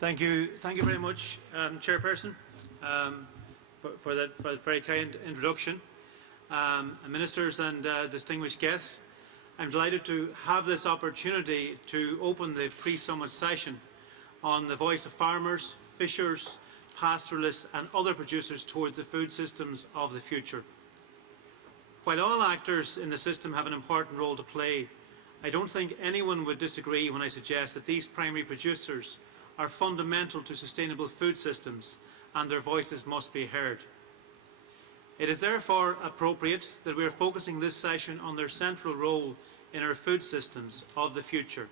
Thank you very much, Chairperson, for that very kind introduction. Ministers and distinguished guests, I'm delighted to have this opportunity to open the pre-summit session on the voice of farmers, fishers, pastoralists and other producers towards the food systems of the future. While all actors in the system have an important role to play, I don't think anyone would disagree when I suggest that these primary producers are fundamental to sustainable food systems and their voices must be heard. It is therefore appropriate that we are focusing this session on their central role in our food systems of the future.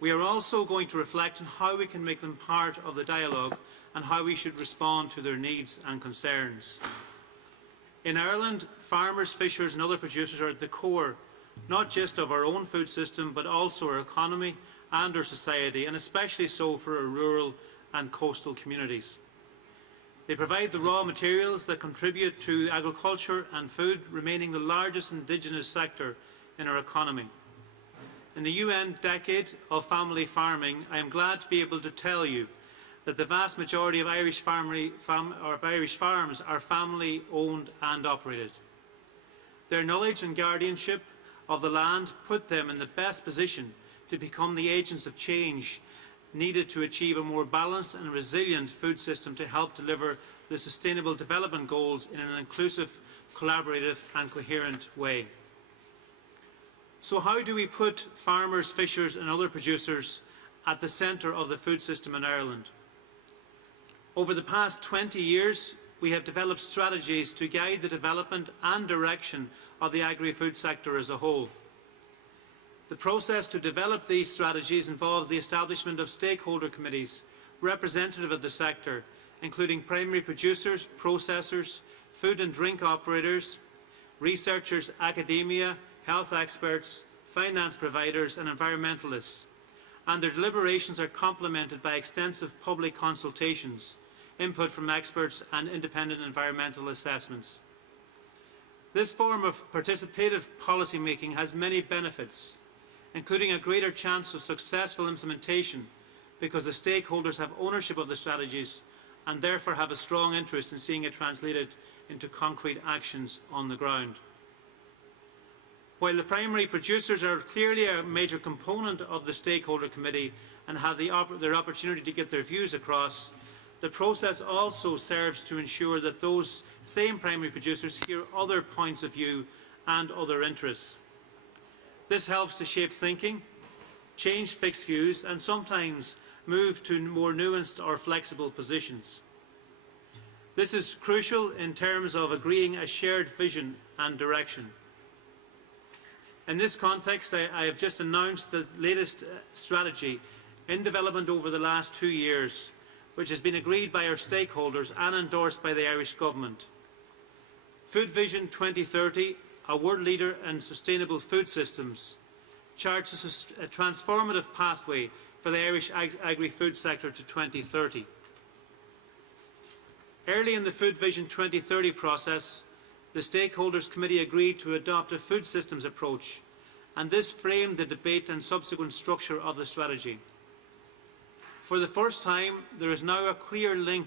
We are also going to reflect on how we can make them part of the dialogue and how we should respond to their needs and concerns. In Ireland, farmers, fishers and other producers are at the core not just of our own food system but also our economy and our society, and especially so for our rural and coastal communities. They provide the raw materials that contribute to agriculture and food, remaining the largest indigenous sector in our economy. In the UN Decade of Family Farming, I am glad to be able to tell you that the vast majority of Irish farms are family owned and operated. Their knowledge and guardianship of the land put them in the best position to become the agents of change needed to achieve a more balanced and resilient food system to help deliver the Sustainable Development Goals in an inclusive, collaborative and coherent way. So how do we put farmers, fishers and other producers at the centre of the food system in Ireland? Over the past 20 years, we have developed strategies to guide the development and direction of the agri-food sector as a whole. The process to develop these strategies involves the establishment of stakeholder committees representative of the sector, including primary producers, processors, food and drink operators, researchers, academia, health experts, finance providers and environmentalists, and their deliberations are complemented by extensive public consultations, input from experts and independent environmental assessments. This form of participative policy making has many benefits, including a greater chance of successful implementation because the stakeholders have ownership of the strategies and therefore have a strong interest in seeing it translated into concrete actions on the ground. While the primary producers are clearly a major component of the stakeholder committee and have their opportunity to get their views across, the process also serves to ensure that those same primary producers hear other points of view and other interests. This helps to shape thinking, change fixed views and sometimes move to more nuanced or flexible positions. This is crucial in terms of agreeing a shared vision and direction. In this context, I have just announced the latest strategy in development over the last 2 years, which has been agreed by our stakeholders and endorsed by the Irish Government. Food Vision 2030, a world leader in sustainable food systems, charts a transformative pathway for the Irish agri-food sector to 2030. Early in the Food Vision 2030 process, the Stakeholders Committee agreed to adopt a food systems approach, and this framed the debate and subsequent structure of the strategy. For the first time, there is now a clear link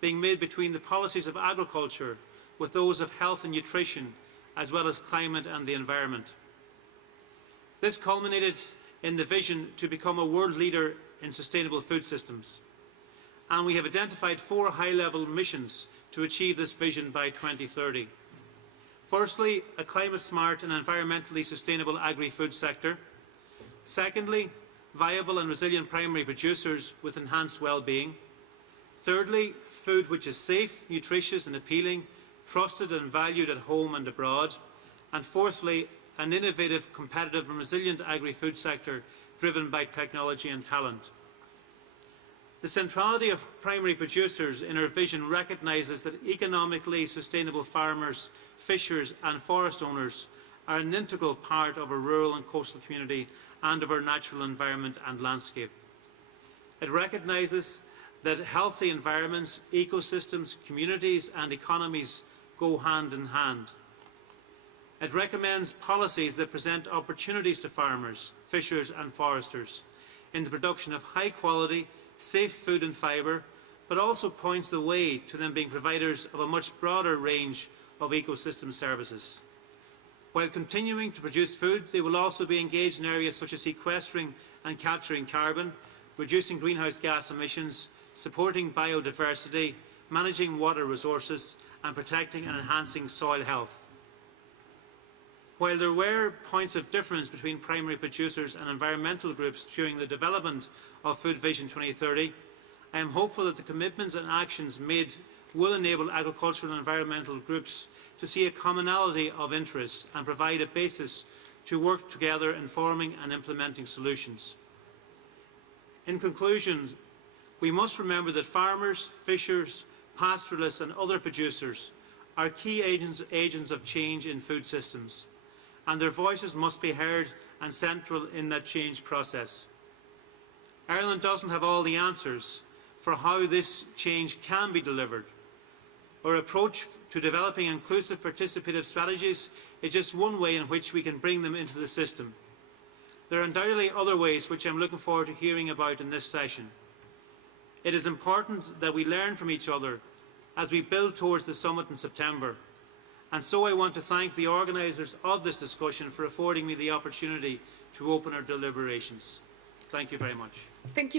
being made between the policies of agriculture with those of health and nutrition, as well as climate and the environment. This culminated in the vision to become a world leader in sustainable food systems. And we have identified 4 high-level missions to achieve this vision by 2030. Firstly, a climate-smart and environmentally sustainable agri-food sector. Secondly, viable and resilient primary producers with enhanced well-being. Thirdly, food which is safe, nutritious and appealing, trusted and valued at home and abroad. And fourthly, an innovative, competitive and resilient agri-food sector driven by technology and talent. The centrality of primary producers in our vision recognises that economically sustainable farmers, fishers and forest owners are an integral part of our rural and coastal community and of our natural environment and landscape. It recognises that healthy environments, ecosystems, communities and economies go hand in hand. It recommends policies that present opportunities to farmers, fishers and foresters in the production of high quality, safe food and fibre, but also points the way to them being providers of a much broader range of ecosystem services. While continuing to produce food, they will also be engaged in areas such as sequestering and capturing carbon, reducing greenhouse gas emissions, supporting biodiversity, managing water resources, and protecting and enhancing soil health. While there were points of difference between primary producers and environmental groups during the development of Food Vision 2030, I am hopeful that the commitments and actions made will enable agricultural and environmental groups to see a commonality of interests and provide a basis to work together in forming and implementing solutions. In conclusion, we must remember that farmers, fishers, pastoralists and other producers are key agents of change in food systems, and their voices must be heard and central in that change process. Ireland doesn't have all the answers for how this change can be delivered. Our approach to developing inclusive participative strategies is just one way in which we can bring them into the system. There are undoubtedly other ways which I am looking forward to hearing about in this session. It is important that we learn from each other as we build towards the summit in September. And so I want to thank the organisers of this discussion for affording me the opportunity to open our deliberations. Thank you very much. Thank you very